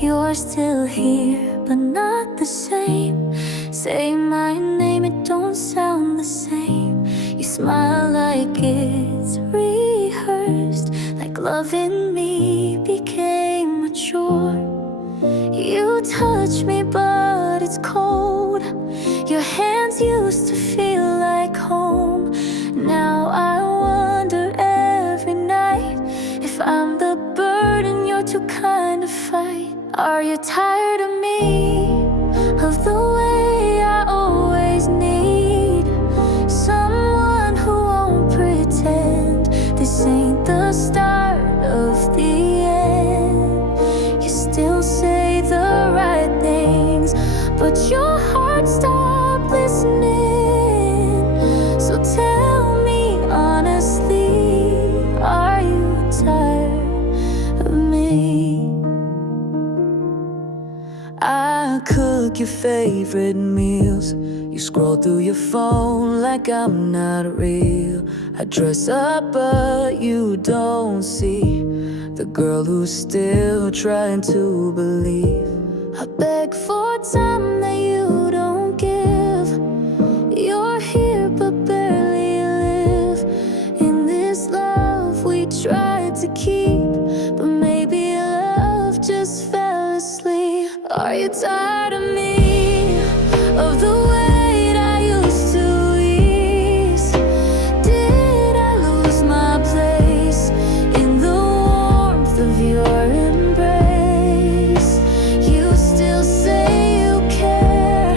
You're still here, but not the same. Say my name, it don't sound the same. You smile like it's rehearsed, like loving me became a chore. You touch me, but it's cold. Your hands used to feel like home. Now I wonder every night if I'm the burden you're too kind to fight. Are you tired of me? Of the way I always need someone who won't pretend this ain't the start of the end. You still say the right things, but your heart stopped listening. So tell me honestly, are you tired of me? I cook your favorite meals. You scroll through your phone like I'm not real. I dress up but you don't see the girl who's still trying to believe. I beg for time that you don't give. You're here but barely live in this love we tried to keep, but maybe love just fell asleep. Are you tired of me? Of the weight I used to ease? Did I lose my place in the warmth of your embrace? You still say you care,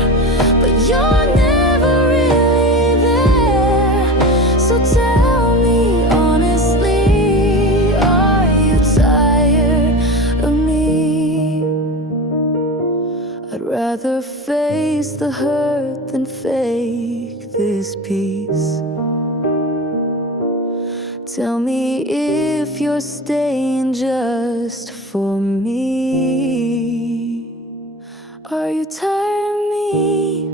but you're never really there. So tell me honestly, are you tired of me? I'd rather face the hurt than fake this peace. Tell me if you're staying just for me. Are you tired of me?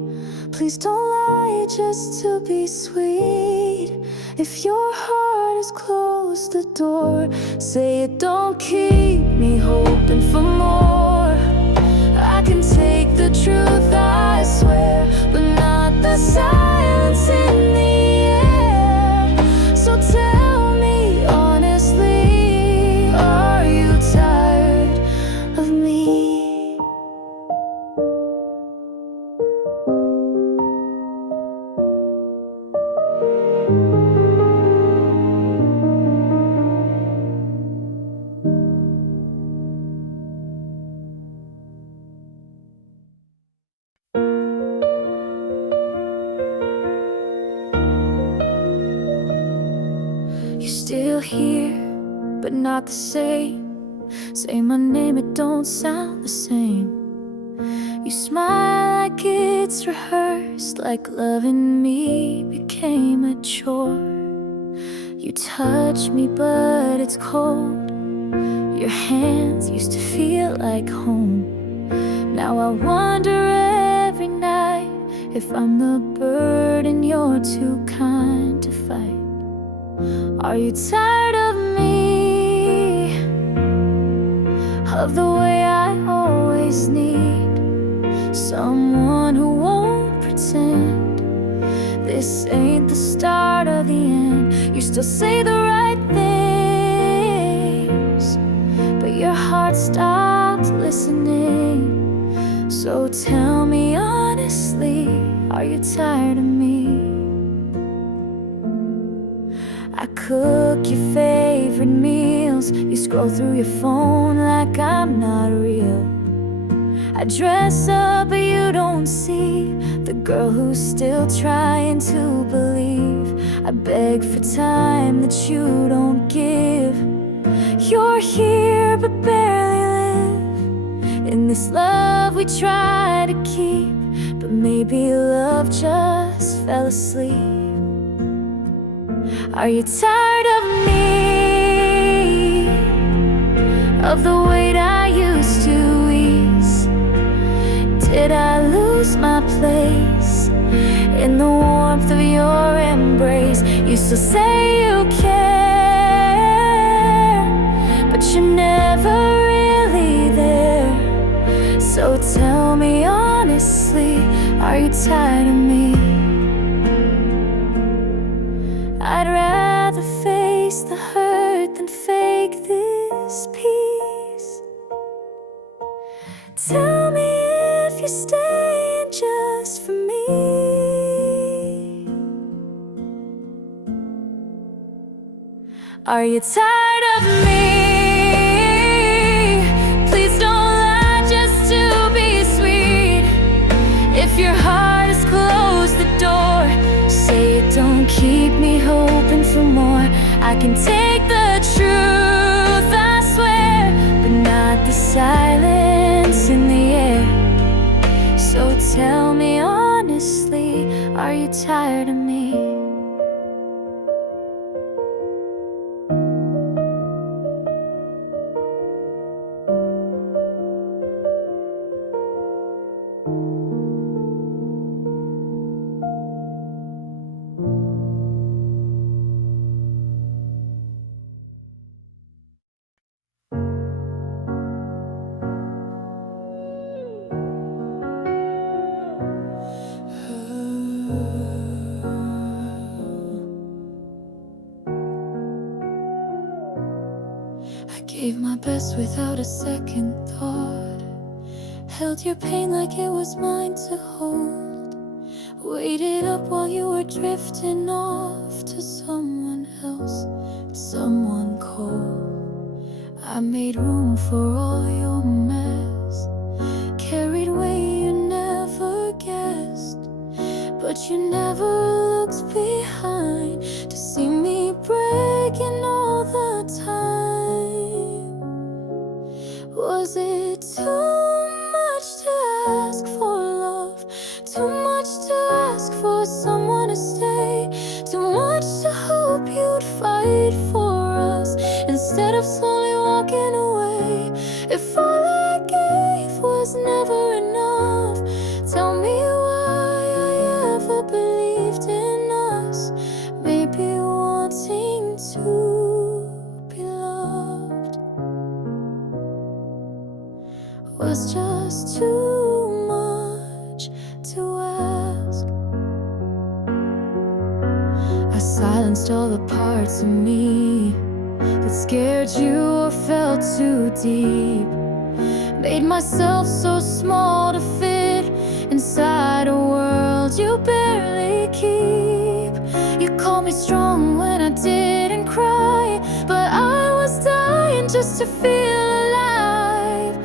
Please don't lie just to be sweet. If your heart has closed the door, say it, don't keep me hoping for more. I can take the truth, I swear, but not the silence in the air. So tell me honestly, are you tired of me? You're still here, but not the same. Say my name, it don't sound the same. You smile like it's rehearsed, like loving me became a chore. You touch me, but it's cold. Your hands used to feel like home. Now I wonder every night if I'm the burden you're too kind to fight. Are you tired of me? Of the way I always need someone who won't pretend this ain't the start of the end. You still say the right things, but your heart stopped listening. So tell me honestly, are you tired of me? I cook your favorite meals. You scroll through your phone like I'm not real. I dress up but you don't see the girl who's still trying to believe. I beg for time that you don't give. You're here but barely live in this love we try to keep, but maybe love just fell asleep. Are you tired of me? Of the weight I used to ease? Did I lose my place in the warmth of your embrace? You still say you care, but you're never really there. So tell me honestly, are you tired of me? I'd rather face the hurt than fake this peace. Tell me if you're staying just for me. Are you tired of me? Please don't lie just to be sweet. If your heart is closed the door, say it, don't keep me hoping for more. I can take the truth, I swear, but not the silence in the air. So tell me honestly, are you tired of me? I gave my best without a second thought, held your pain like it was mine to hold, waited up while you were drifting off to someone else, someone cold. I made room for all your mess, carried weight you never guessed, but you never looked behind to see me breaking all the time. Was it too much to ask for love? Too much to ask for someone to stay? Too much to hope you'd fight for us instead of slowly walking away? If all I gave was never enough, tell me why I ever believed in us. Maybe wanting to be loved was just too much to ask. I silenced all the parts of me that scared you or felt too deep, made myself so small to fit inside a world you barely keep. You called me strong when I didn't cry, but I was dying just to feel alive.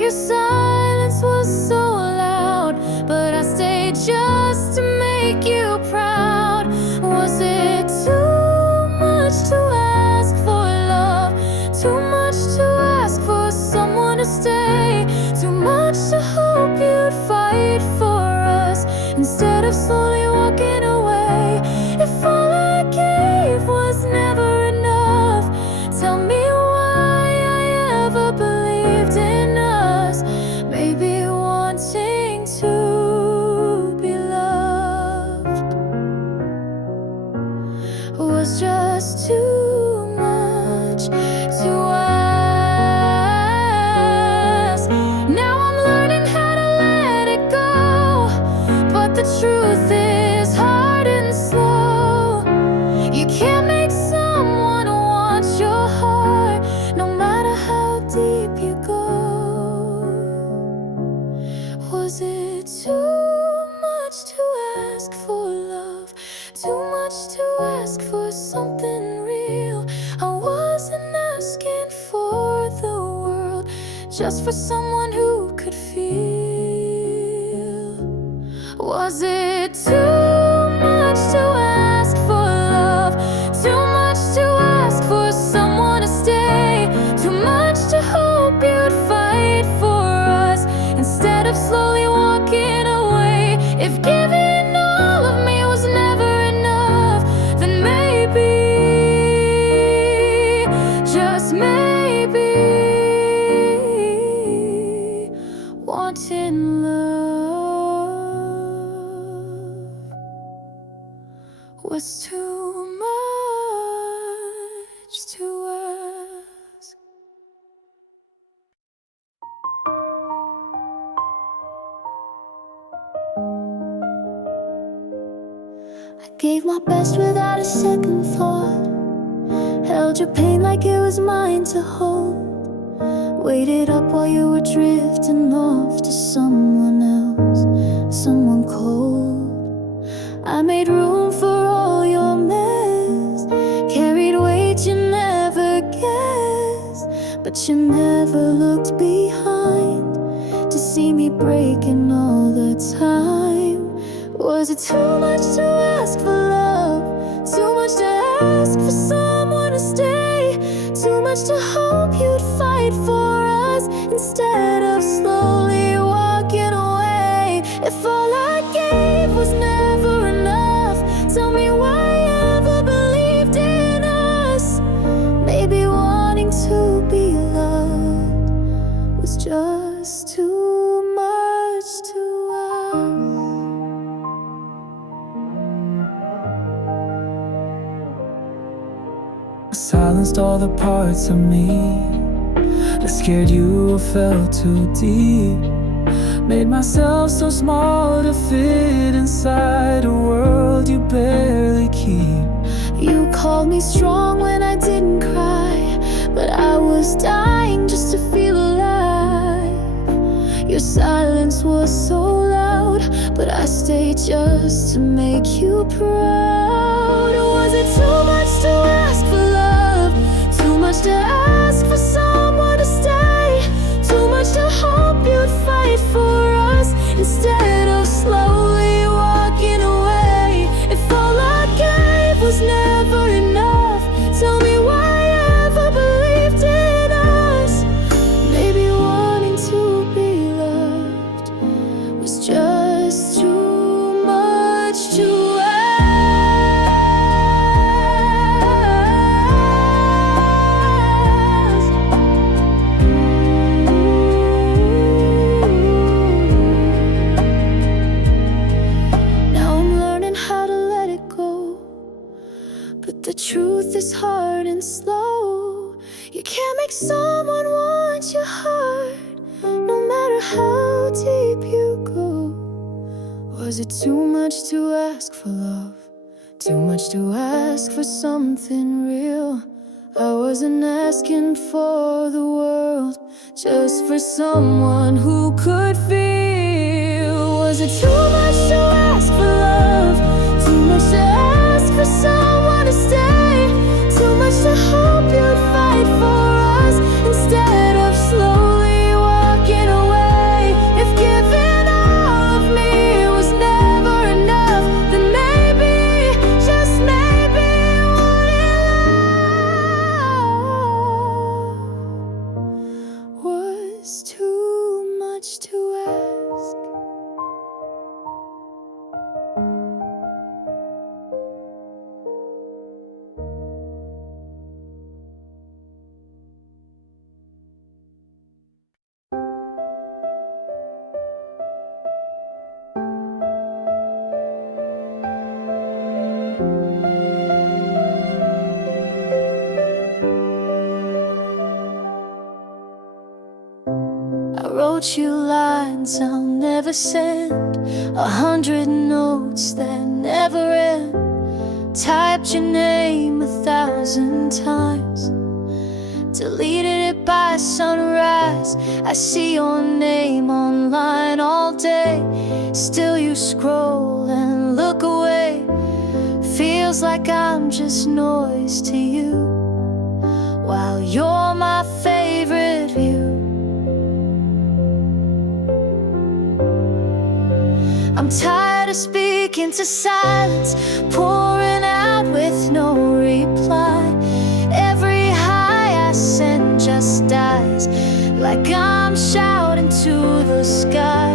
Your silence was so loud, but I stayed just to make you proud. Was it too much to ask for love? Too much to ask for someone to stay? Too much to hope you'd fight for us instead of slowly walking away? If all I gave was never enough, tell me why I ever believed in us. Maybe wanting to be loved was just too much to ask. Now I'm learning how to let it go, but the truth is hard and slow. You can't make someone want your heart, no matter how deep you go. Was it too much to ask for love? Too much to ask for something real? I wasn't asking for the world, just for someone who could feel. Was it too much to ask for love? Too much to ask for someone to stay? Too much to hope you'd fight for us instead of slowly walking away? If giving all of me was never enough, then maybe, just maybe, wanting love was too much to ask. I gave my best without a second thought, held your pain like it was mine to hold, waited up while you were drifting off to someone else, someone cold. I made room for all your mess, carried weight you never guessed, but you never looked behind to see me breaking all the time. Was it too much to ask for love? Too much to ask for someone to stay? Too much to hope you'd fight for us instead of slowly walking away? If all I gave was never enough, tell me why I ever believed in us. Maybe wanting to be loved was just too much to ask. I silenced all the parts of me that scared you or felt too deep. Made myself so small to fit inside a world you barely keep. You called me strong when I didn't cry, but I was dying just to feel alive. Your silence was so loud, but I stayed just to make you proud. Was it too much to ask for love? Too much to ask for someone to stay? Too much to hope you'd fight for us instead of slowly walking away? If all I gave was never enough, tell me why I ever believed in us. Maybe wanting to be loved was just too much to ask. The truth is hard and slow. You can't make someone want your heart, no matter how deep you go. Was it too much to ask for love? Too much to ask for something real? I wasn't asking for the world, just for someone who could feel. Was it too much to ask for love? Too much to ask for someone to stay? Too much to hope you'd fight for us instead of slowly walking away? If giving all of me was never enough, then maybe, just maybe, wouldn't love was too much to ask? I wrote you lines I'll never send, 100 notes that never end. Typed your name 1,000 times, deleted it by sunrise. I see your name online all day, still you scroll and look away. Feels like I'm just noise to you, while you're my favorite view. I'm tired of speaking to silence, pouring out with no reply. Every high I send just dies, like I'm shouting to the sky.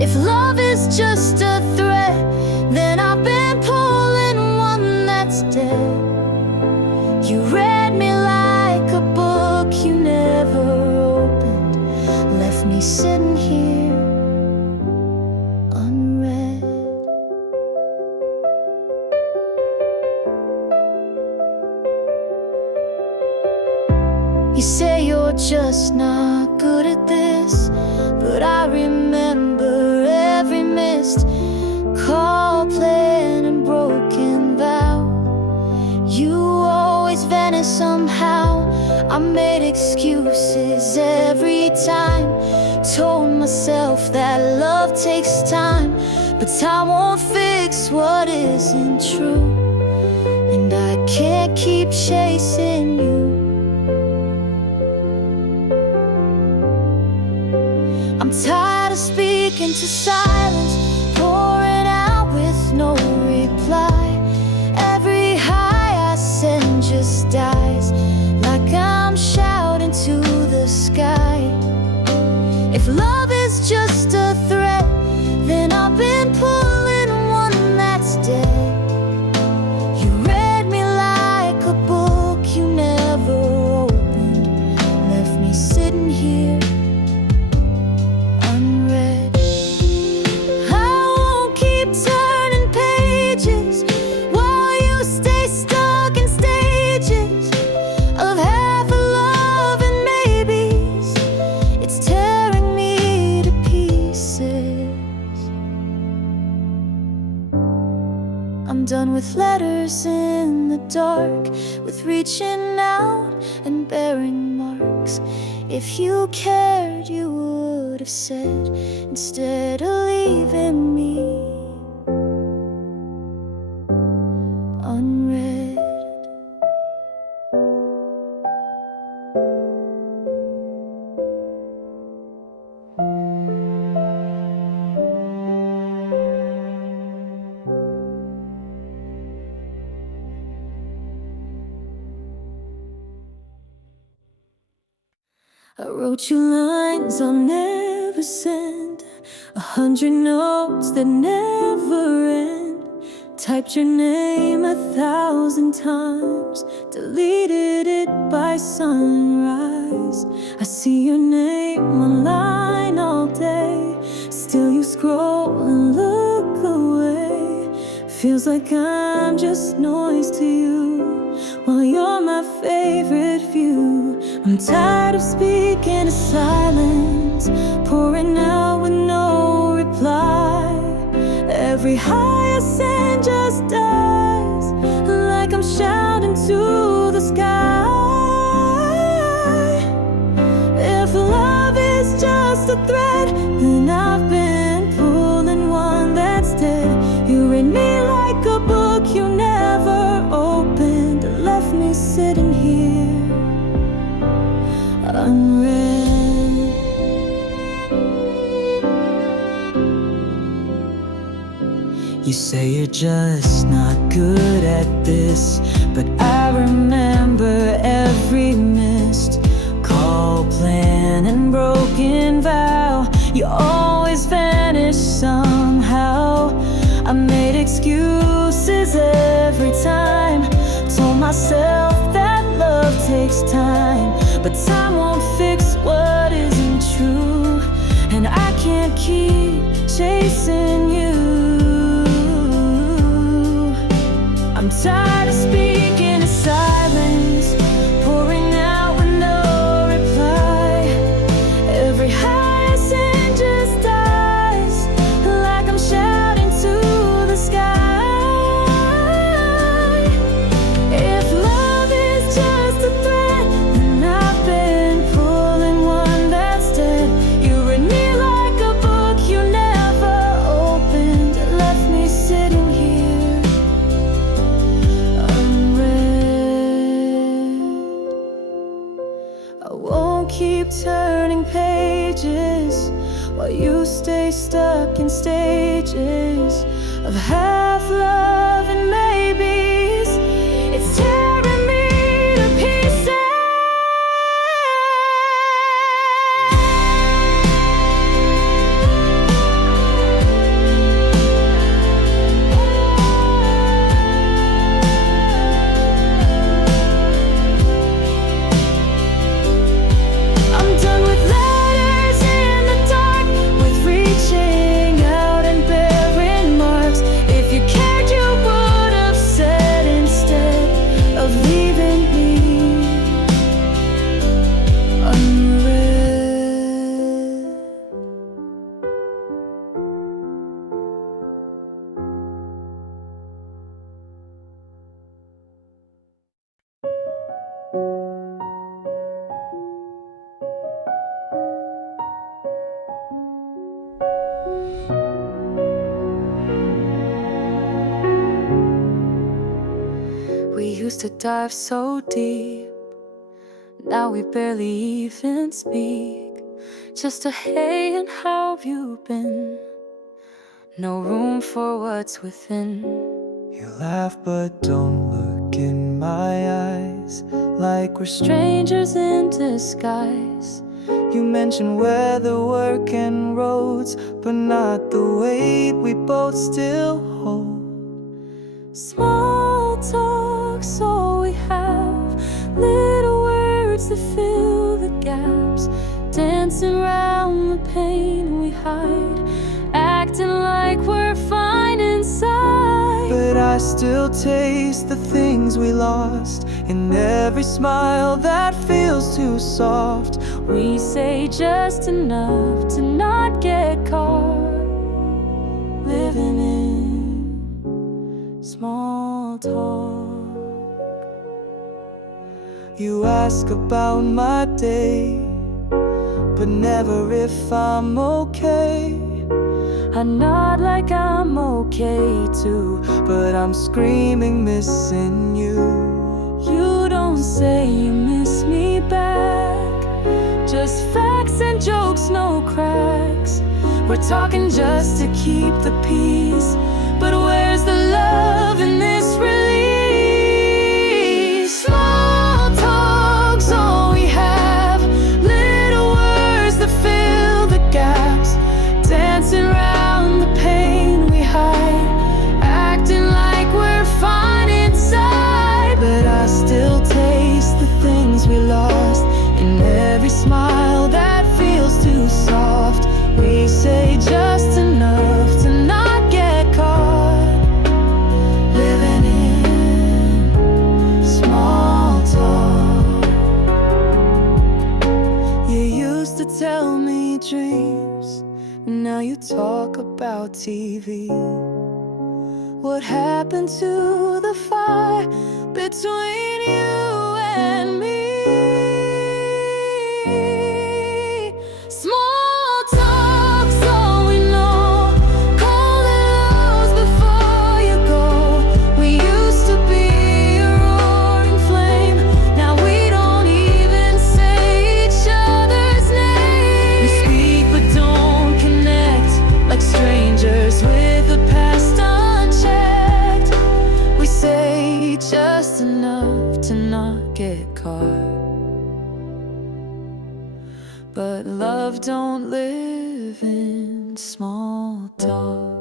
If love is just a threat, then I've been pulling one that's dead. You read me like a book you never opened, left me sitting here unread. You say you're just not good at this, but I remember every missed call playing time. Told myself that love takes time, but time won't fix what isn't true. And I can't keep chasing you. I'm tired of speaking to silence, pouring out with no reply. Every high I send just dies, like I'm shouting to the sky. If love is just a threat, then I've been pulling one that's dead. You read me like a book you never opened, left me sitting here unread. I won't keep turning pages while you stay stuck in stages of half a love and maybes. It's tearing me to pieces. I'm done with letters in the dark, with reaching out and bearing marks. If you cared, you would have said, instead of leaving me unread. I wrote you lines I'll never send, 100 notes that never end. Typed your name 1,000 times, deleted it by sunrise. I see your name online all day, still you scroll and look away. Feels like I'm just noise to you, while you're my favorite view. I'm tired of speaking to silence, pouring out with no reply. Every high I send just dies, like I'm shouting to the sky. If love is just a thread, then I've been pulling one that's dead. You read me like a book you never opened, left me sitting here unread. You say you're just not good at this, but I remember every missed call, plan, and broken vow. You always vanish somehow. I made excuses every time, told myself that love takes time, but time won't fix what isn't true. And I can't keep chasing you. I'm tired of speaking to silence, pouring out with no reply. Every high I send just dies, like I'm shouting to the sky. If love is just a threat, then I've been pulling one that's dead. You read me like a book you never opened, left me sitting here unread. I won't keep turning pages while you stay stuck in stages of half love and maybes. It's tearing me to pieces. I'm done with letters in the dark, with reaching out and bearing marks. If you cared, you would used to dive so deep. Now we barely even speak. Just a hey and how have you been? No room for what's within. You laugh but don't look in my eyes, like we're Strangers in disguise. You mention weather, work and roads, but not the weight we both still hold. Small talk's all we have, little words that fill the gaps, dancing around the pain we hide, acting like we're fine inside. But I still taste the things we lost in every smile that feels too soft. We say just enough to not get caught living in small talk. You ask about my day, but never if I'm okay. I nod like I'm okay too, but I'm screaming missing you. You don't say you miss me back, just facts and jokes, no cracks. We're talking just to keep the peace, but where's the love in this release? Small talk's all we have, little words that fill the gaps, dancing around the pain we hide, acting like we're fine inside. But I still taste the things we lost in every smile that feels too soft. We say just enough to not get caught living in small talk. You used to tell me dreams, now you talk about TV. What happened to the fire between you and me? Small talk's all we know, call it lows before you go. We used to be a roaring flame, now we don't even say each other's name. We speak but don't connect, like strangers with the past unchecked. We say just enough to not get caught, but love don't live in small talk.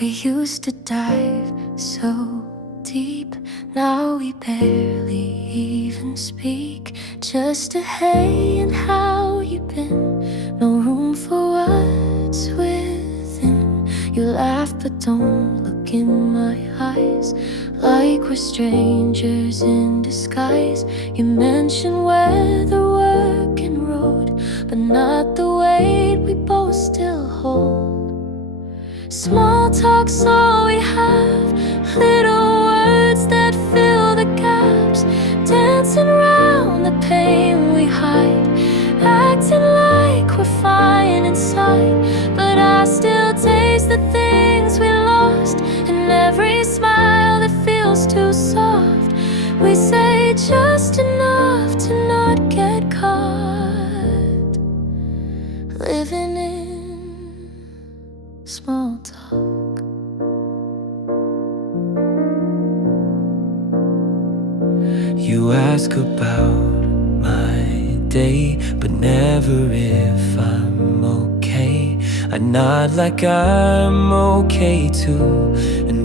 We used to dive so deep, now we barely even speak. Just a hey and how you been, no room for what's within. You laugh but don't look in my eyes, like we're strangers in disguise. You mention weather, work and road, but not the weight we both still hold. Small talk's all we have, little words that fill the gaps, dancing around the pain we hide, acting like we're fine inside. But I still taste the things we lost in every smile that feels too soft. We say just enough to not get caught living in small talk. You ask about my day, but never if I'm okay. I nod like I'm okay too,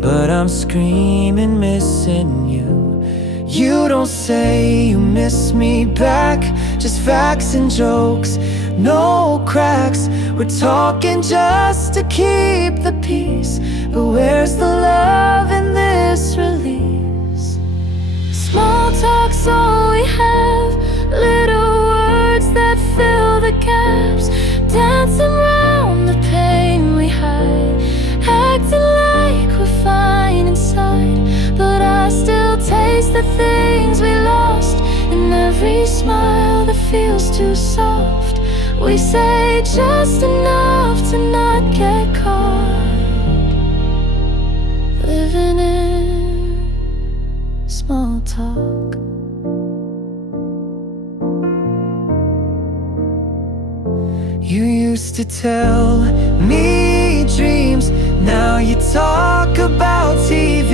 but I'm screaming missing you. You don't say you miss me back, just facts and jokes, no cracks. We're talking just to keep the peace, but where's the love in this release? Small talk's all we have, little words that fill the gaps, dancing around the things we lost, and every smile that feels too soft. We say just enough to not get caught living in small talk. You used to tell me dreams, now you talk about TV.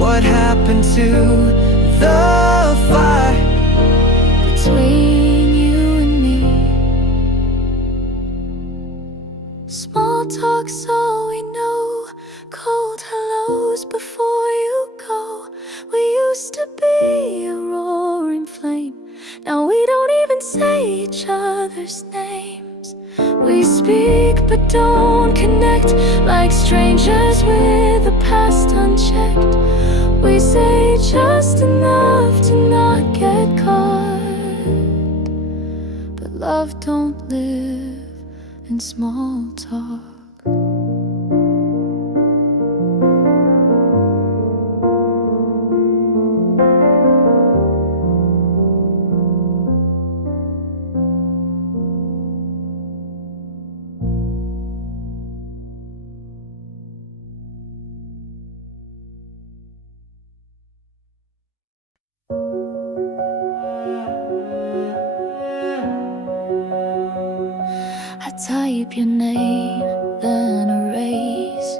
What happened to the fire between you and me? Small talk's all we know, cold hellos before you go. We used to be a roaring flame, now we don't even say each other's names. We speak but don't connect, like strangers with a past unchecked. We say just enough to not get caught, but love don't live in small talk. I type your name, then erase,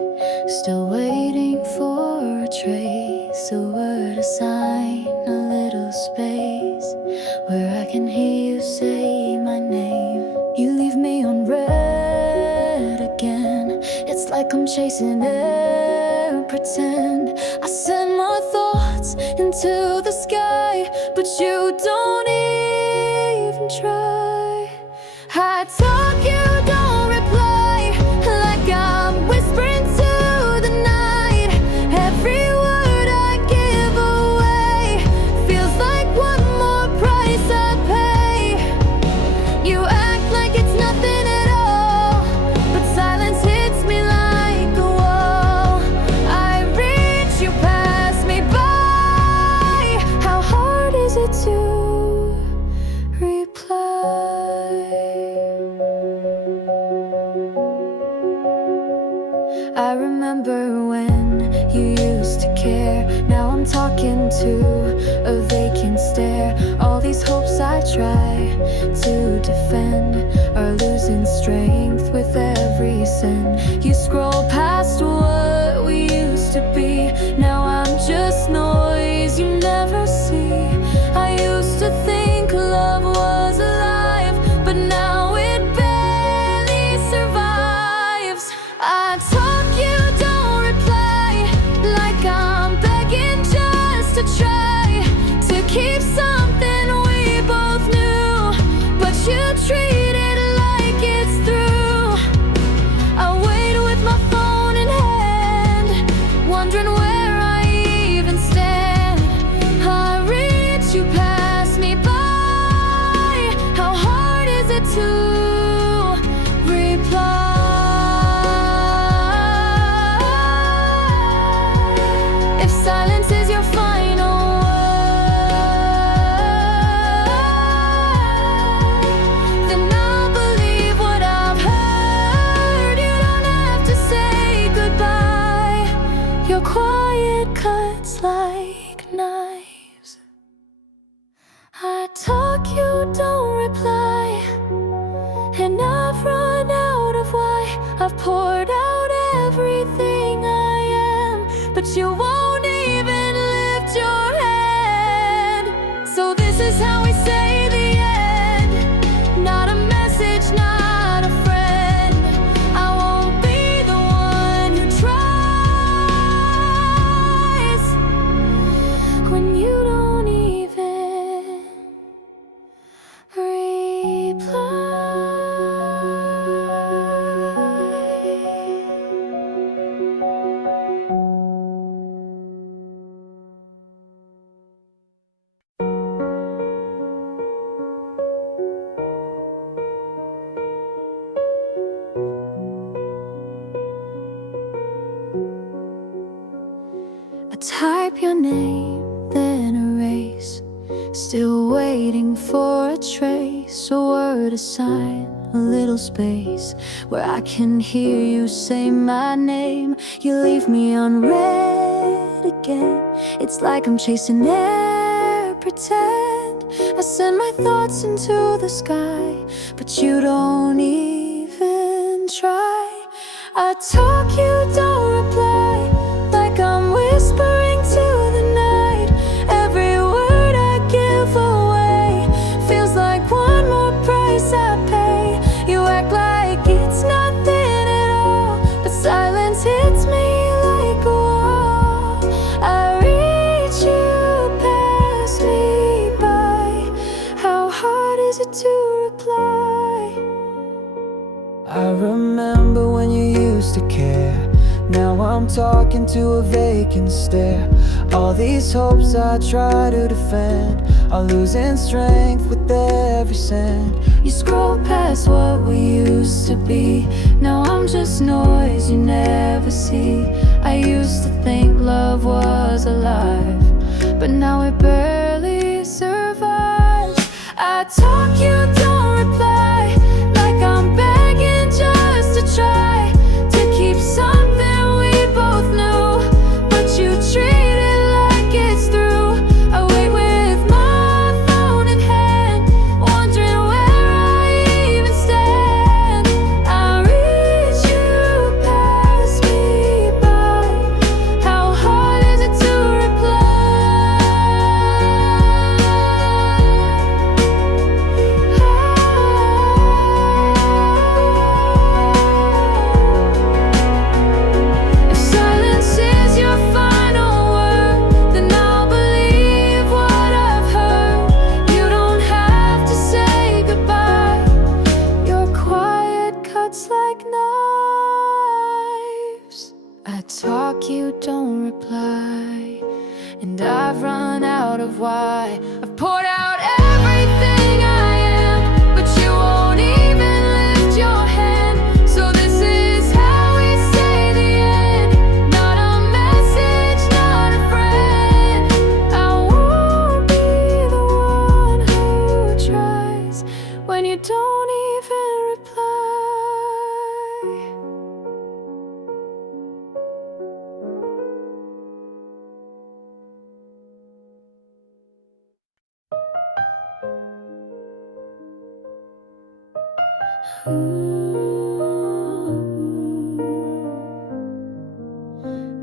still waiting for a trace, a word, a sign, a little space where I can hear you say my name. You leave me on red again, it's like I'm chasing air, pretend I send my thoughts into the sky, but you don't even try. I talk, you don't reply, like I'm whispering to the night. Every word I give away feels like one more price I pay. You act like it's nothing at all, but silence hits me like a wall. I reach, you pass me by. How hard is it to reply? I remember when you used to care. Now I'm talking to a vacant stare. All these hopes I try to defend are losing strength with every send. You scroll past what we used to be. Now I'm just noise you never see. I used to think love was alive, but now it barely survives. I talk, you don't reply, like I'm begging just to try to keep something we both knew, but you treat it like it's through. I wait with my phone in hand, wondering where I even stand. I reach, you pass me by. How hard is it to reply? If silence is your final word, then I'll believe what I've heard. You don't have to say goodbye. Your quiet cuts like knives. I talk, you don't reply, and I've run out of why. I've poured out everything I am, but you won't even lift your hand. So this is how we say the end. Not a message, not a friend. I won't be the one who tries when you don't even reply. I type your name, then trace, a word, a sign, a little space where I can hear you say my name. You leave me unread again. It's like I'm chasing air, pretend I send my thoughts into the sky, but you don't even try. I talk, you don't reply, like I'm whispering to the night. Every word I give away feels like one more price I pay. You act like it's nothing at all, but silence hits me like a wall. I reach you, pass me by. How hard is it to reply? I remember when you used to care. Now I'm talking to a vacant stare. All these hopes I try to defend are losing strength with every send. You scroll past what we used to be. Now I'm just noise you never see. I used to think love was alive, but now it barely survives. I talk, you don't reply, like I'm begging just to try to keep something we both knew, but you treat it like it's through. I wait with my phone in hand, wondering where I even stand. I reach you, pass me by. How hard is it to If silence is your final word, then I'll believe what I've heard. You don't have to say goodbye. Your quiet cuts like knives. I talk, you don't reply, and I've run out of why. I've poured out everything I am, but you won't even lift your hand. So this is how we say the end. Not a message, not a friend. I won't be the one who tries when you don't even reply.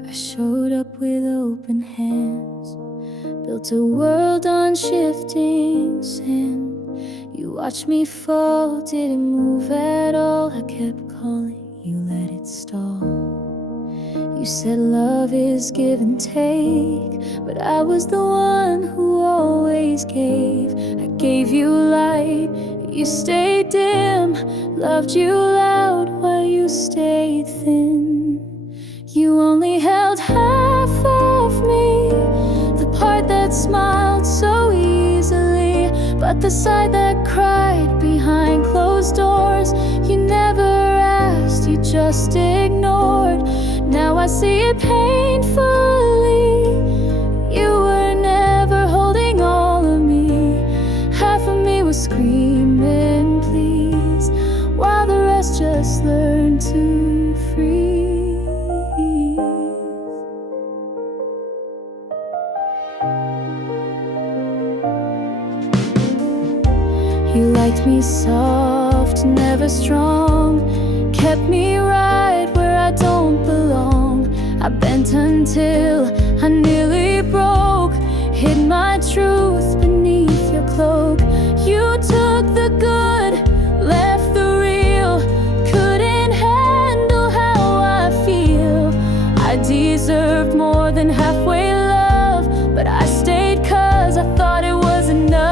I showed up with open hands, built a world on shifting sand. You watched me fall, didn't move at all. I kept calling, you let it stall. You said love is give and take, but I was the one who always gave. I gave you light, you stayed dim. Loved you loud while you stayed thin. You only held half of me, the part that smiled so easily, but the side that cried behind closed doors. You never asked, you just ignored. Now I see it painfully. You were never holding all of me. Half of me was screaming please, while the rest just learned to freeze. You liked me soft, never strong, kept me right where I don't belong. I bent until I nearly broke, hid my truth beneath your cloak. You took the good, left the real, couldn't handle how I feel. I deserved more than halfway love, but I stayed 'cause I thought it was enough.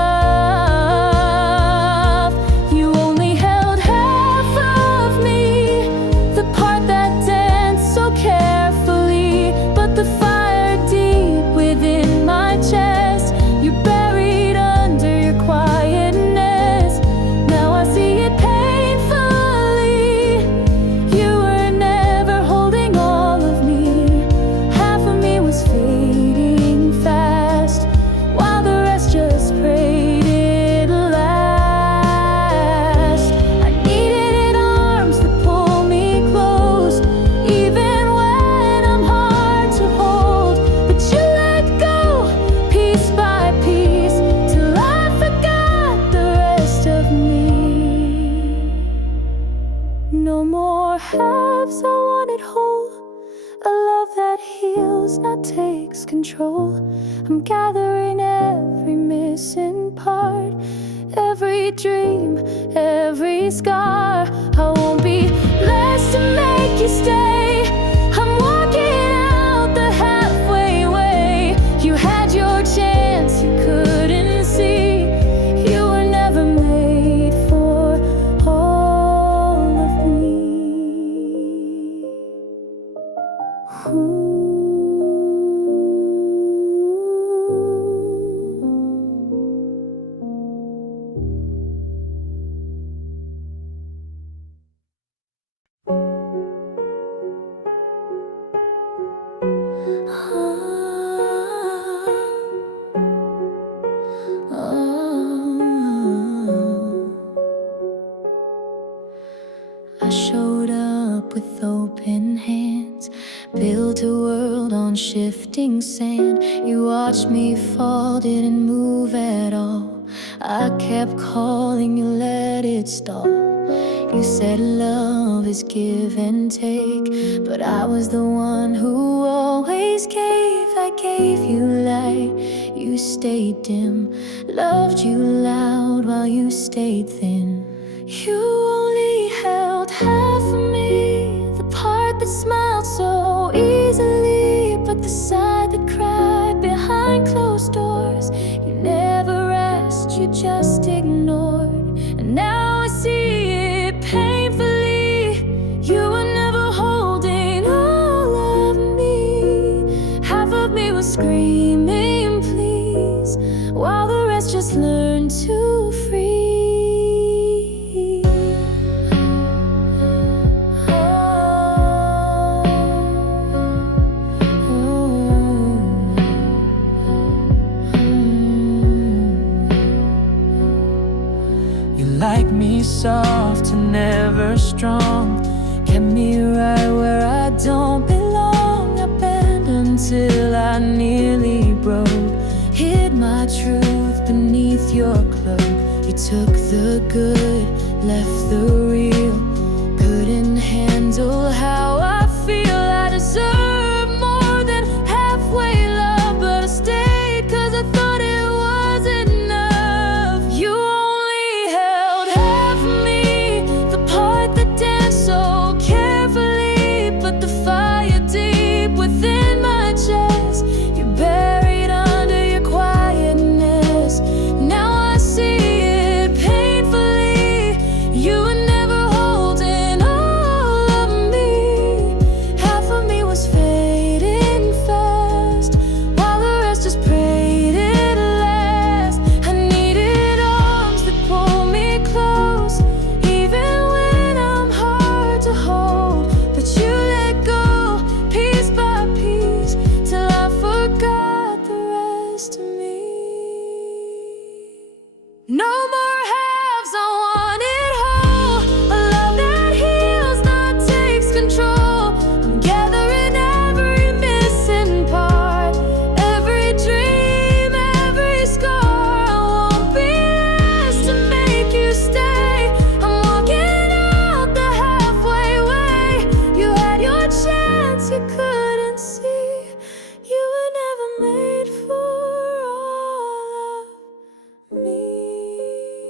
You only held half of me, the part that danced so carefully, but the fire deep within my chest, you buried under your quietness. I'm gathering every missing part, every dream, every scar. I won't be less to make you stay. I'm walking out the halfway way. You had your chance, you couldn't see. You were never made for all of me. Ooh. I showed up with open hands, built a world on shifting sand. You watched me fall, didn't move at all. I kept calling, you let it stall. You said love is give and take, but I was the one who always gave. I gave you light, you stayed dim. Loved you loud while you stayed thin. You only held half of me, the part that smiled so easily, but the side that cried behind closed doors. You never asked, you just ignored. And now I see it painfully. You were never holding all of me. Half of me was screaming please, while the rest just learned to free. Like me soft and never strong, kept me right where I don't belong. I bent until I nearly broke, hid my truth beneath your cloak. You took the good, left the real, couldn't handle how I feel. I deserve more than halfway love, but I stayed 'cause I thought it was enough. You me.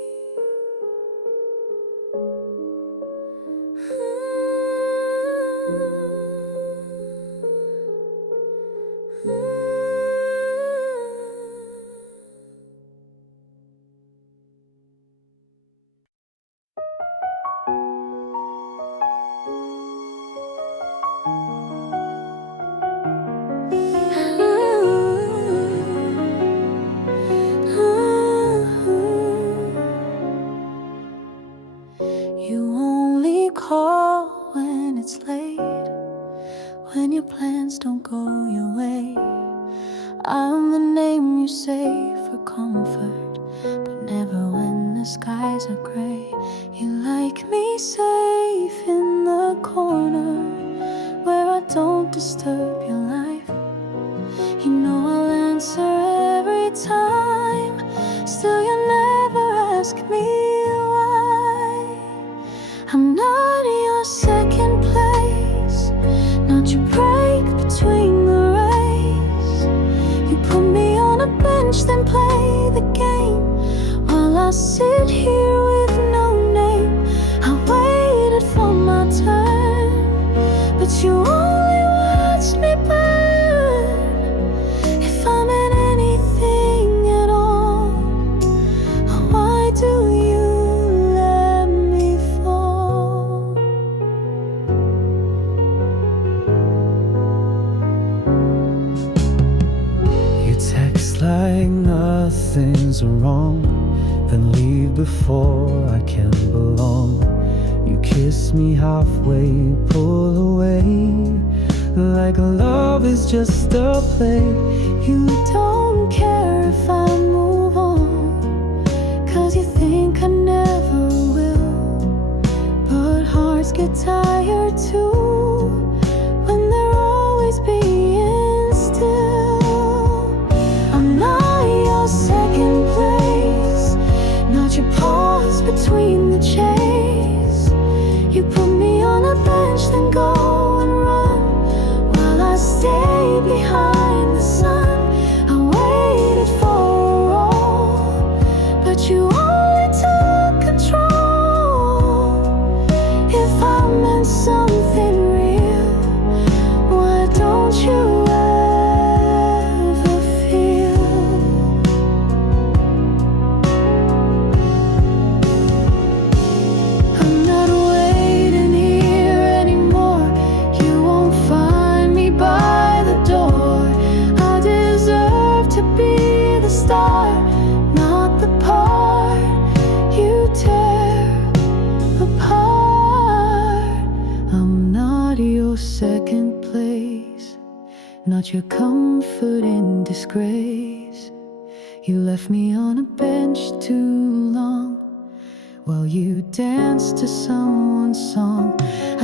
I sit here with no name. I waited for my turn, but you only watched me burn. If I'm in anything at all, why do you let me fall? You text like nothing's wrong, then leave before I can belong. You kiss me halfway, pull away, like love is just a play. You don't care if I move on, 'cause you think I never will. But hearts get tired too, when they're always being still. I'm not your second place, not your pause between the chase. You put me on a bench, then go and run, while I stay behind the sun. I waited for a role, but you only took control. If I meant something real, why don't you ever feel? I'm not waiting here anymore. You won't find me by the door. I deserve to be the star, not the part you tear apart. I'm not your second place, not your comfort in disgrace. You left me on a bench too long, while you danced to someone's song.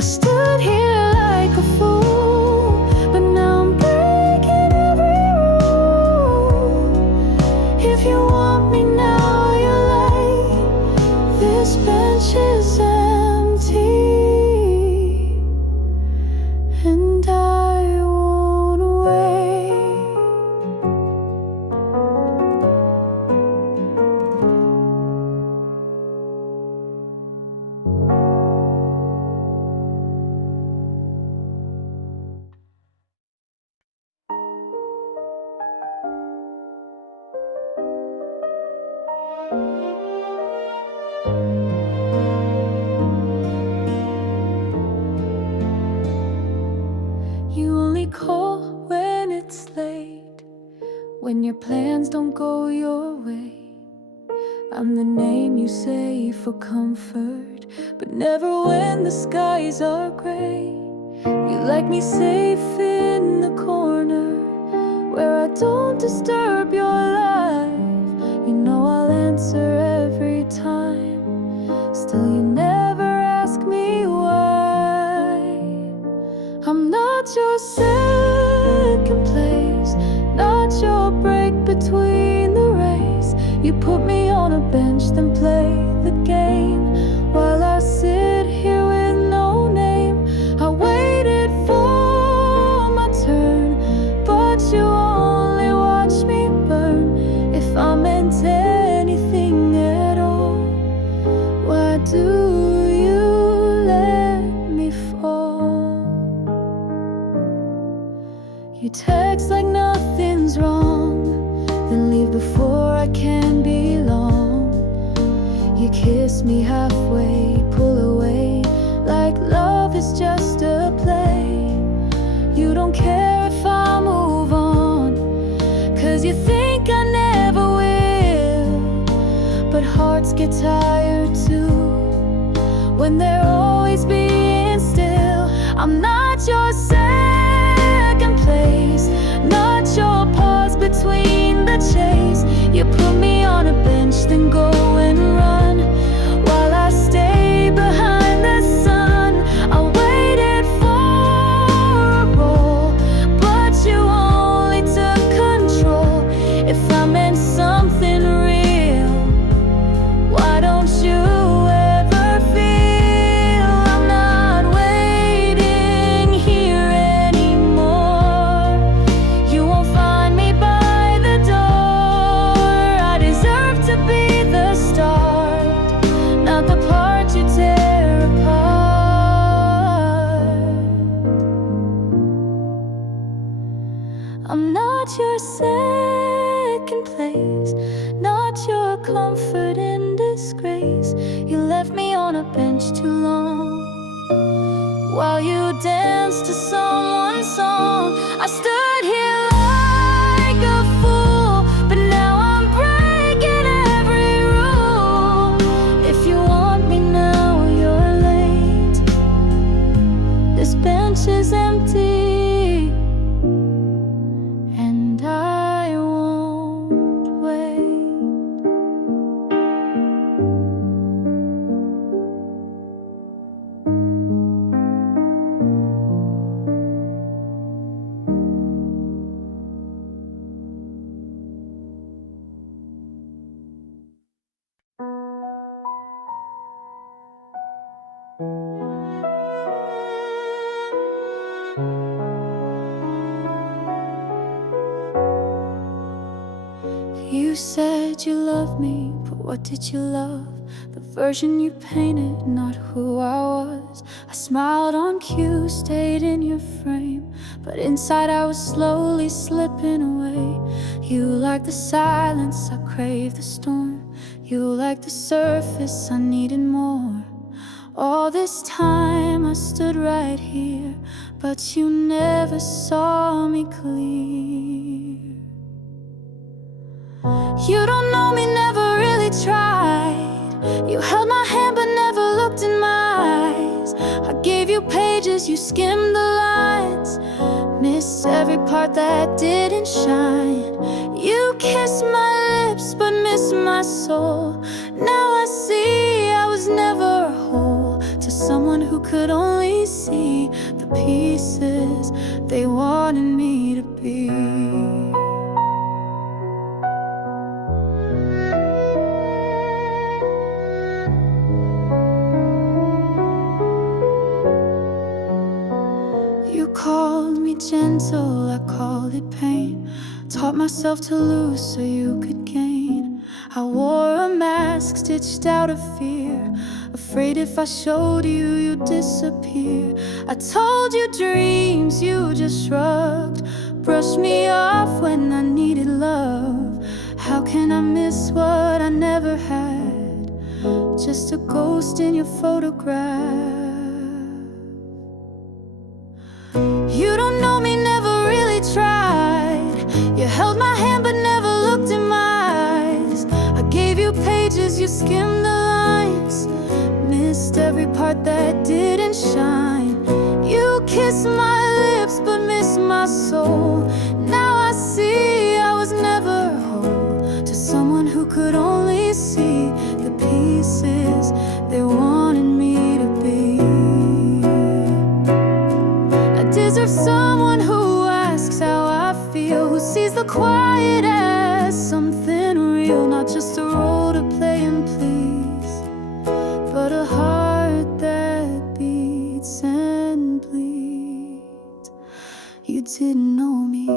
I stood here like a fool, but now I'm breaking every rule. If you want me now, you're late. This bench is empty, and I won't wait. You only call when it's late, when your plans don't go your way. I'm the name you say for comfort, but never when the skies are gray. You like me safe in the corner, where I don't disturb your life. You know I'll answer every time, still you never ask me why. I'm not your second place, not your break between the race. You put me on a bench, then play the game, while I sit here with no name. I waited for my turn, but you only watch me burn. If I meant anything at all, why do you let me fall? You text like nothing's wrong, then leave before I can belong. You kiss me halfway, pull away, like love is just a play. You don't care if I move on, 'cause you think I never will. But hearts get tired too, when they're always being still. I'm not your second place, not your pause between the chase. You put me on a bench, then go and run, while I stay behind the sun. I waited for a role, but you only took control. If I meant something real, why don't you ever feel? I'm not comfort in disgrace. You left me on a bench too long. While you danced to someone's song, I stood here like a fool, but now I'm breaking every rule. If you want me now, you're late. This bench is empty, and I won't wait. You said you loved me, but what did you love? The version you painted, not who I was. I smiled on cue, stayed in your frame, but inside I was slowly slipping away. You like the silence, I crave the storm. You like the surface, I needed more. All this time I stood right here, but you never saw me clear. You don't know me, never really tried. You held my hand but never looked in my eyes. I gave you pages, you skimmed the lines, missed every part that didn't shine. You kissed my lips but missed my soul. Now I see I was never whole to someone who could only see the pieces they wanted me to be. You called me gentle, I called it pain. Taught myself to lose so you could gain. I wore a mask stitched out of fear, afraid if I showed you, you'd disappear. I told you dreams, you just shrugged, brushed me off when I needed love. How can I miss what I never had? Just a ghost in your photograph. You don't know me, never really tried. You held my hand but never looked in my eyes. I gave you pages, you skimmed the lines, missed every part that didn't shine. You kissed my lips but missed my soul. Now I see I was never whole to someone who could only see the pieces they wanted me to be. I deserve someone who asks how I feel, who sees the quiet as something real, not just a role to play and please, but a heart that beats and bleeds. You didn't know me,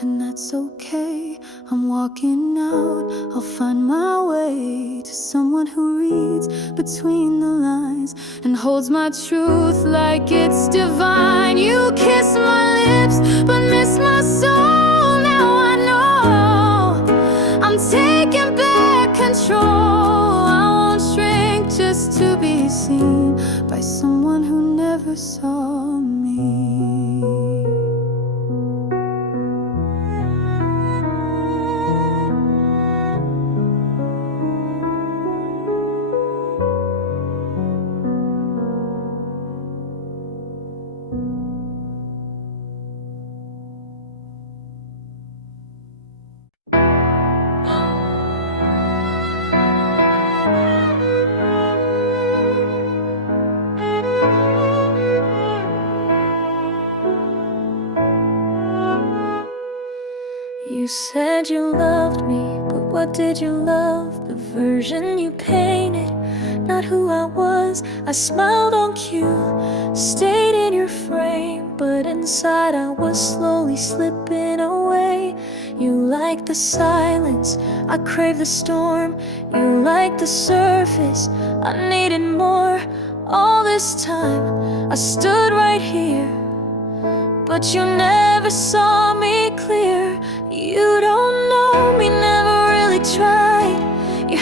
and that's okay. I'm walking out, I'll find my way to someone who reads between the lines and holds my truth like it's divine. You kiss my lips but miss my soul. Now I know I'm taking back control. I won't shrink just to be seen by someone who never saw me. You said you loved me, but what did you love? The version you painted, not who I was. I smiled on cue, stayed in your frame, but inside I was slowly slipping away. You like the silence, I crave the storm. You like the surface, I needed more. All this time I stood right here, but you never saw me clear. You don't know me, never really tried. You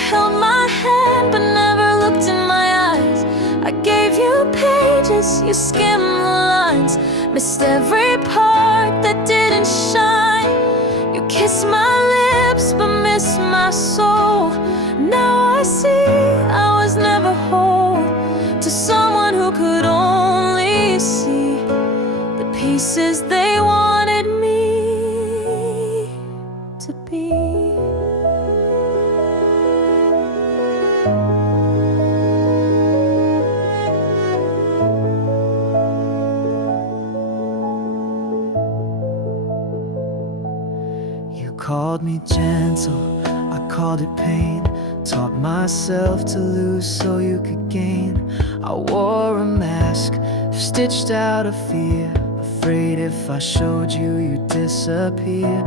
I gave you pages, you skimmed the lines, missed every part that didn't shine. You kissed my lips but missed my soul. Now I see I was never whole. To someone who could only see the pieces they wanted me to be. You called me gentle, I called it pain. Taught myself to lose so you could gain. I wore a mask, stitched out of fear, afraid if I showed you you'd disappear.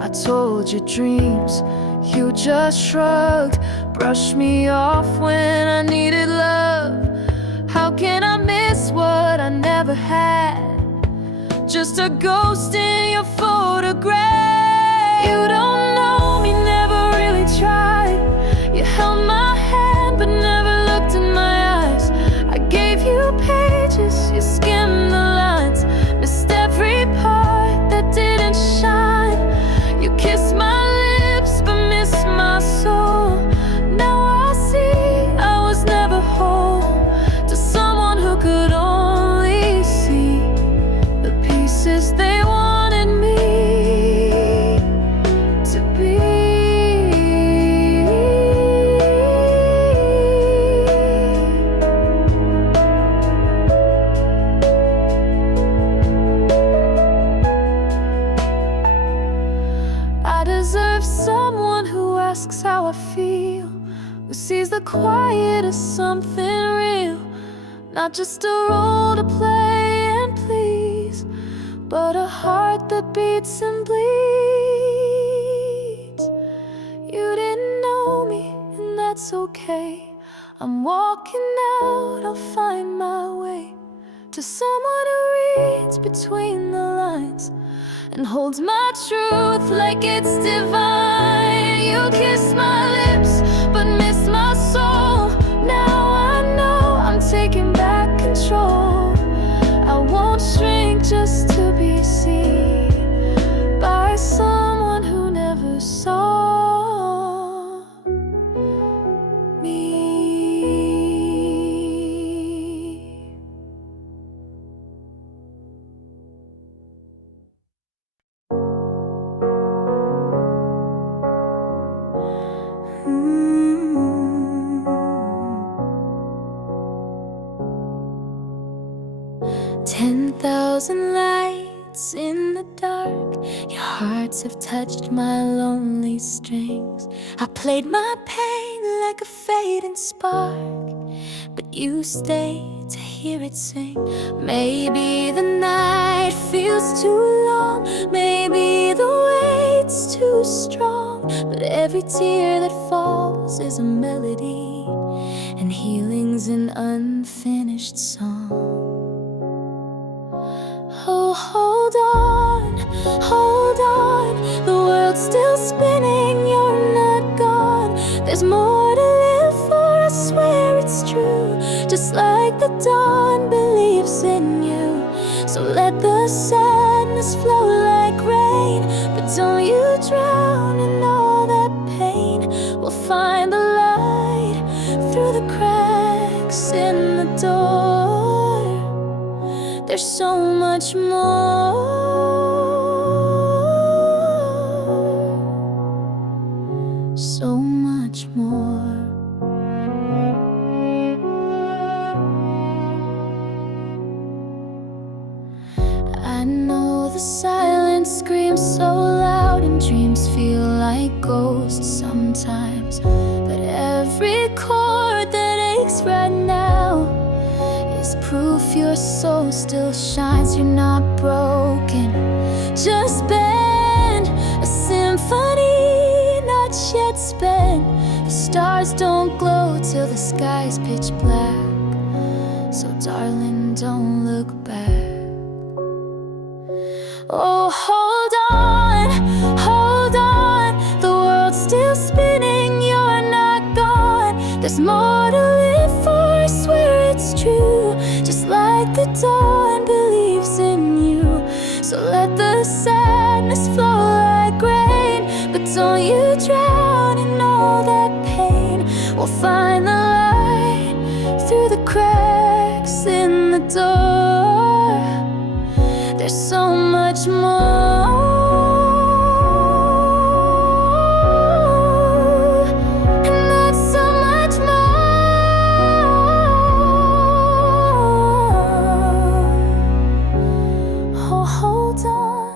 I told you dreams, you just shrugged, brushed me off when I needed love. How can I miss what I never had? Just a ghost in your photograph. You don't know me, never really tried. You held my hand but never looked in my eyes. I gave you pages, you skimmed the lines, missed every part that didn't shine. You kissed my lips but missed my soul. Now I see I was never whole. To someone who could only see the pieces they wanted me to be. I deserve someone who asks how I feel, who sees the quiet as something real, not just a role to play and please, but a heart that beats and bleeds. You didn't know me, and that's okay. I'm walking out, I'll find my way to someone who reads between the lines and holds my truth like it's divine. You kissed my lips but missed my soul. Now I know I'm taking back control. I won't shrink just to be seen by someone who never saw me. 10,000 lights in the dark, your hearts have touched my lonely strings. I played my pain like a fading spark, but you stayed to hear it sing. Maybe the night feels too long, maybe the weight's too strong, but every tear that falls is a melody, and healing's an unfinished song. Oh, hold on, the world's still spinning, you're not gone. There's more to live for, I swear it's true. Just like the dawn believes in you. So let the sadness flow like rain, but don't you drown in all that pain. We'll find the light through the cracks in the door. There's so much more, so much more. I know the silence screams so loud, and dreams feel like ghosts sometimes, but every chord that aches right now is proof your soul still shines. You're not broken, just bend. A symphony not yet spent. The stars don't glow till the sky's pitch black, so darling, don't look back. Oh, hold on, the world's still spinning, you're not gone. There's more to live for, I swear it's true. dawn believes in you. So let the sadness flow like rain, but don't you drown in all that pain. We'll find the light through the cracks in the door. There's so much more, and that's so much more. Oh, hold on,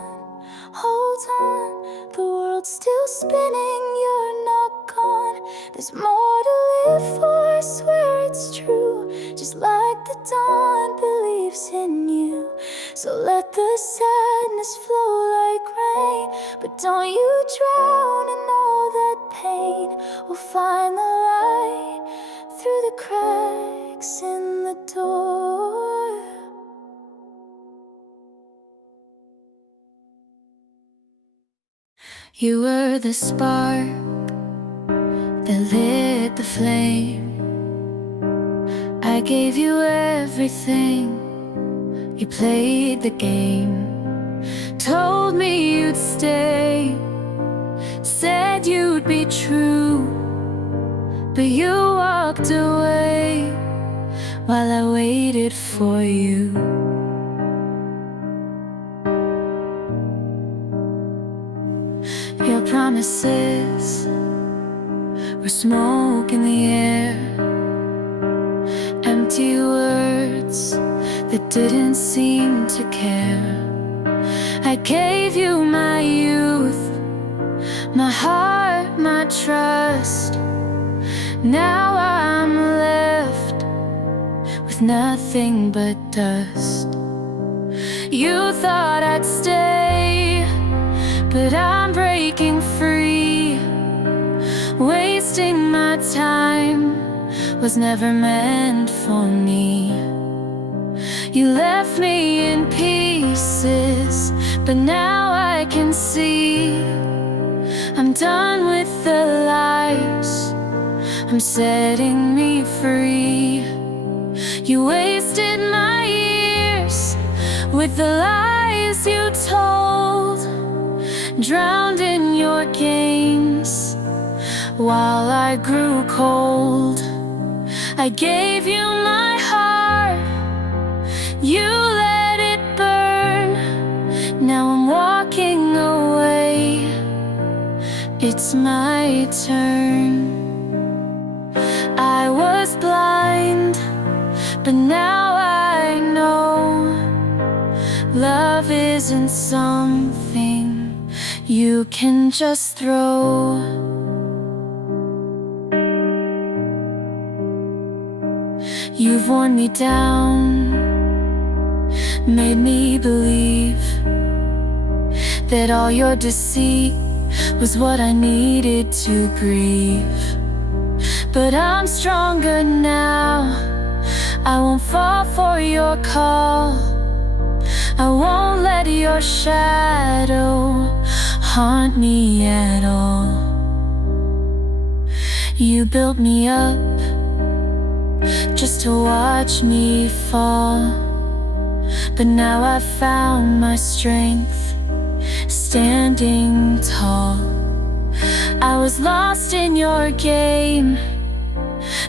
the world's still spinning, you're not gone. There's more to live for, I swear it's true. Just like the dawn believes in you. So let the sadness flow like rain, but don't you drown in all that pain. We'll find the light through the cracks in the door. You were the spark that lit the flame. I gave you everything, you played the game. Told me you'd stay, said you'd be true, but you walked away while I waited for you. Your promises were smoke in the air, empty words that didn't seem to care. I gave you my youth, my heart, my trust. Now I'm left with nothing but dust. You thought I'd stay, but I'm breaking free. Wasting my time was never meant for me. You left me in pieces, but now I can see I'm done with the lies, I'm setting me free. You wasted my years with the lies you told, drowned in your games while I grew cold. I gave you my heart, you let it burn. Now I'm walking away, it's my turn. I was blind, but now I know love isn't something you can just throw. You've worn me down, made me believe that all your deceit was what I needed to grieve. But I'm stronger now, I won't fall for your call. I won't let your shadow haunt me at all. You built me up just to watch me fall, but now I've found my strength standing tall. I was lost in your game,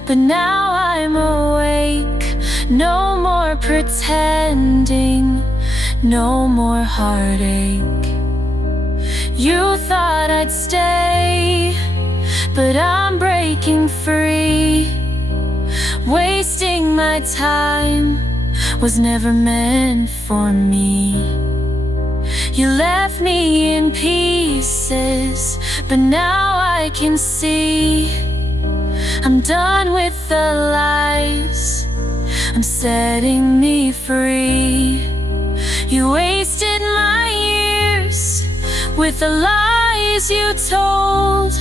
but now I'm awake. No more pretending, no more heartache. You thought I'd stay, but I'm breaking free. Wasting my time was never meant for me. You left me in pieces, but now I can see I'm done with the lies, I'm setting me free. You wasted my years with the lies you told,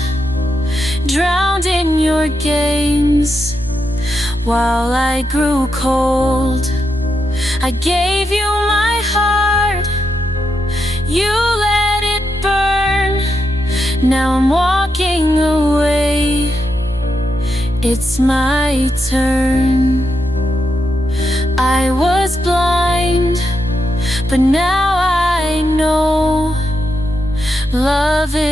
drowned in your games while I grew cold. I gave you my heart, you let it burn. Now I'm walking away, it's my turn. I was blind, but now I know love is